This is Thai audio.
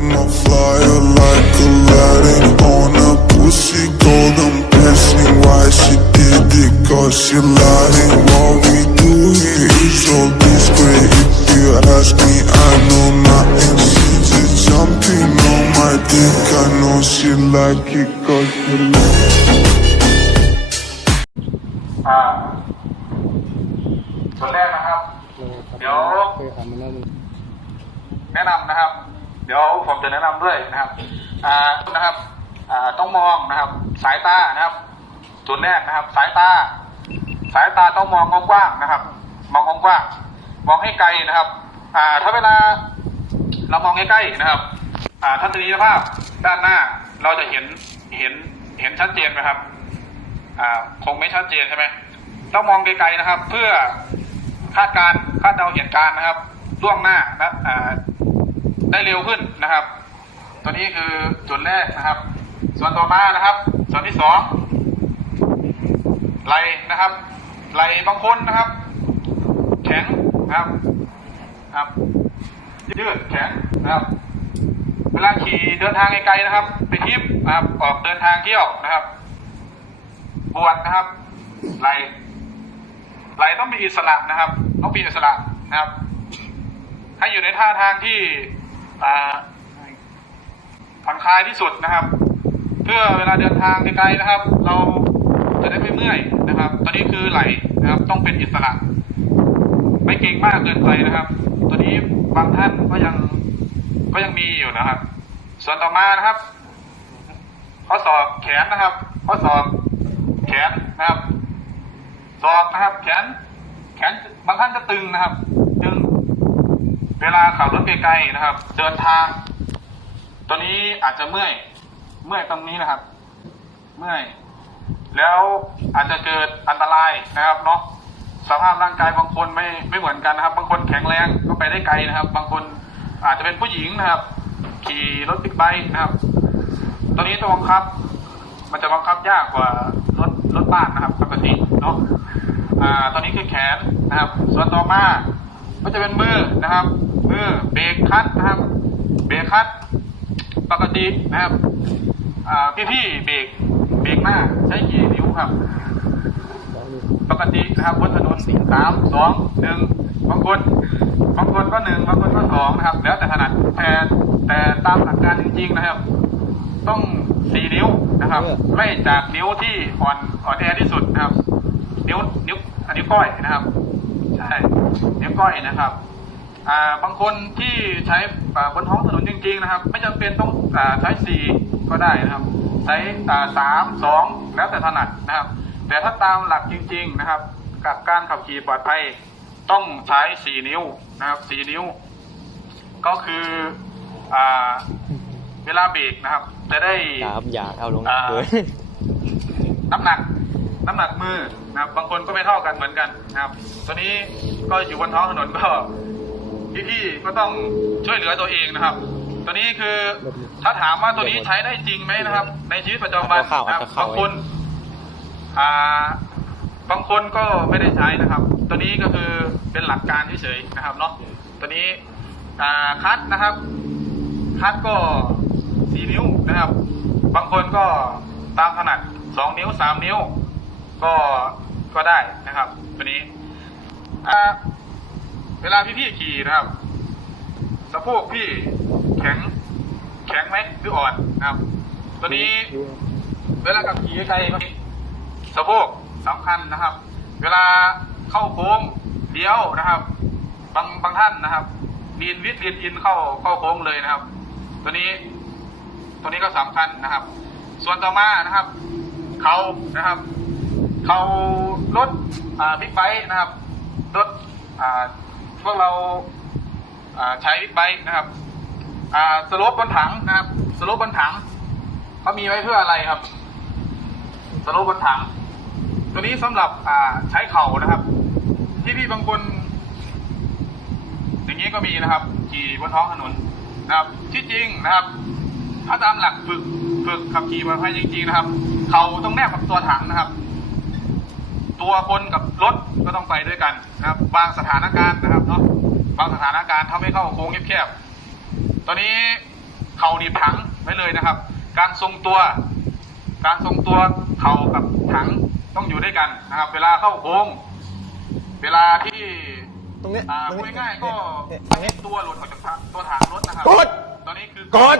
I'm a flyer like Aladdin on a pussy golden passing. Why she did it? Cause she lying. What we do here is so discreet. If you ask me, I know nothing. She's just jumping on my dick. I know she like it cause she like อ่าส่วนแรกนะครับ เดี๋ยว เคยทำมาแล้วมึง แนะนำนะครับ เ ดี๋ยวผมจะแนะนำด้วยนะครับอ่านะครับอ่าต้องมองนะครับ สายตานะครับส่วนแรกนะครับ สายตา สายตาต้องมองกว้างๆนะครับ มองกว้างๆมองให้ไกลนะครับ อ่า ถ้าเวลาเรามองใกล้ๆนะครับ อ่าทัศนียภาพด้านหน้าเราจะเห็นเห็นเห็นชัดเจนไหมครับ อ่า คงไม่ชัดเจนใช่ไหมต้องมองไกลๆนะครับ เพื่อคาดการคาดเดาเหตุการณ์นะครับล่วงหน้านะอ่า ได้เร็วขึ้นนะครับ ตัวนี้คือส่วนแรกนะครับ ส่วนต่อมานะครับ ส่วนที่สองไหลนะครับ ไหลบางคนนะครับ แข็งนะครับครับยืดแข็งนะครับ เวลาขี่เดินทางไกลๆนะครับ ไปทิปนะครับออกเดินทางเที่ยวนะครับปวดนะครับ ไหลไหลต้องมีอิสระนะครับ ต้องมีอิสระนะครับ ให้อยู่ในท่าทางที่ ผ่อนคลายที่สุดนะครับ เพื่อเวลาเดินทางไกลๆนะครับ เราจะได้ไม่เมื่อยนะครับ ตอนนี้คือไหลนะครับ ต้องเป็นอิสระ ไม่เก่งมากเกินไปนะครับตัวนี้บางท่านก็ยังก็ยังมีอยู่นะครับ ส่วนต่อมานะครับข้อศอกแขนนะครับข้อศอกแขนนะครับศอกนะครับ แขน แขนบางท่านจะตึงนะครับ เวลาขับรถไกลๆนะครับ เดินทางตัวนี้อาจจะเมื่อย เมื่อยตรงนี้นะครับ เมื่อย แล้วอาจจะเกิดอันตรายนะครับเนาะสภาพร่างกายบางคนไม่ไม่เหมือนกันนะครับ บางคนแข็งแรงก็ไปได้ไกลนะครับ บางคนอาจจะเป็นผู้หญิงนะครับ ขี่รถบิ๊กไบค์นะครับตัวนี้ต้องบังคับ มันจะบังคับยากกว่ารถรถบ้านนะครับปกติเนาะอ่าตอนนี้คือแขนนะครับ ส่วนต่อมาก็จะเป็นมือนะครับ มือเบรกคัดนะครับ เบรกคัดปกตินะครับอ่พี่ๆเบรกเบรกหน้าใช้กี่นิ้วครับ ปกตินะครับบนถนนสี่สามสองหนึ่งบางคนบางคนก็หนึ่งบางคนก็สองนะครับ แล้วแต่ถนัดแต่แต่ตามหลักการจริง ๆ นะครับ ต้องสี่นิ้วนะครับไล่จากนิ้วที่อ่อนอ่อนแอที่สุดนะครับ นิ้วนิ้วอันนิ้วก้อยนะครับ ใช่นิ้วก้อยนะครับ อ่าบางคนที่ใช้อ่าบนท้องถนนจริงๆนะครับ ไม่จำเป็นต้องอ่าใช้สี่ก็ได้นะครับ ใช้อ่าสามสองแล้วแต่ถนัดนะครับ แต่ถ้าตามหลักจริง ๆนะครับ กับการขับขี่ปลอดภัยต้องใช้สี่นิ้วนะครับสี่นิ้ว ก็คืออ่าเวลาเบรกนะครับ จะได้ครับอย่าเอาลงอ่าเลยน้ำหนักน้ำหนักมือนะครับ บางคนก็ไม่เท่ากันเหมือนกันนะครับ ตัวนี้ก็อยู่บนท้องถนนก็ พี่ๆก็ต้องช่วยเหลือตัวเองนะครับ ตัวนี้คือถ้าถามว่าตัวนี้ใช้ได้จริงไหมนะครับ ในชีวิตประจำวันเอาเข้านะครับเอาเข้าบางคนอ่าบางคนก็ไม่ได้ใช้นะครับ ตัวนี้ก็คือเป็นหลักการเฉยๆนะครับเนาะตัวนี้อ่าคัดนะครับ คัดก็สี่นิ้วนะครับ บางคนก็ตามถนัดสองนิ้วสามนิ้ว ก็ก็ได้นะครับ ตัวนี้อ่า เวลาพี่ๆขี่นะครับสะโพกพี่แข็ง แข็งไหมหรืออ่อนนะครับ ตัวนี้เวลากับขี่ไกลๆก็สะโพกสำคัญนะครับ เวลาเข้าโค้งเลี้ยวนะครับ บางบางท่านนะครับลีนวิทลีนอินเข้าเข้าโค้งเลยนะครับ ตัวนี้ ตัวนี้ก็สำคัญนะครับ ส่วนต่อมานะครับ เขานะครับ เขารถอ่าบิ๊กไบค์นะครับรถอ่า พวกเราใช้บิ๊กไบค์นะครับสโลปบนถังนะครับสโลปบนถังเขามีไว้เพื่ออะไรครับสโลปบนถัง ตัวนี้สำหรับใช้เข่านะครับที่พี่บางคนอย่างนี้ก็มีนะครับขี่บนท้องถนนนะครับที่จริงนะครับ ถ้าตามหลักฝึกฝึกขับขี่มอเตอร์ไซค์จริง ๆ นะครับ เข่าต้องแนบกับตัวถังนะครับ ตัวคนกับรถก็ต้องไปด้วยกันนะครับ บางสถานการณ์นะครับเนาะบางสถานการณ์ทำให้เข้าโค้งแคบๆตอนนี้เข่าหนีบถังไว้เลยนะครับ การทรงตัว การทรงตัวเข่ากับถังต้องอยู่ด้วยกันนะครับ เวลาเข้าโค้ง เวลาที่ตรงเนี้ยอ่าตรงพูดนี้ง่ายๆก็เนี่ยไม่ให้ตัวหลุดออกจากตัวถังรถนะครับกดตอนนี้คือกด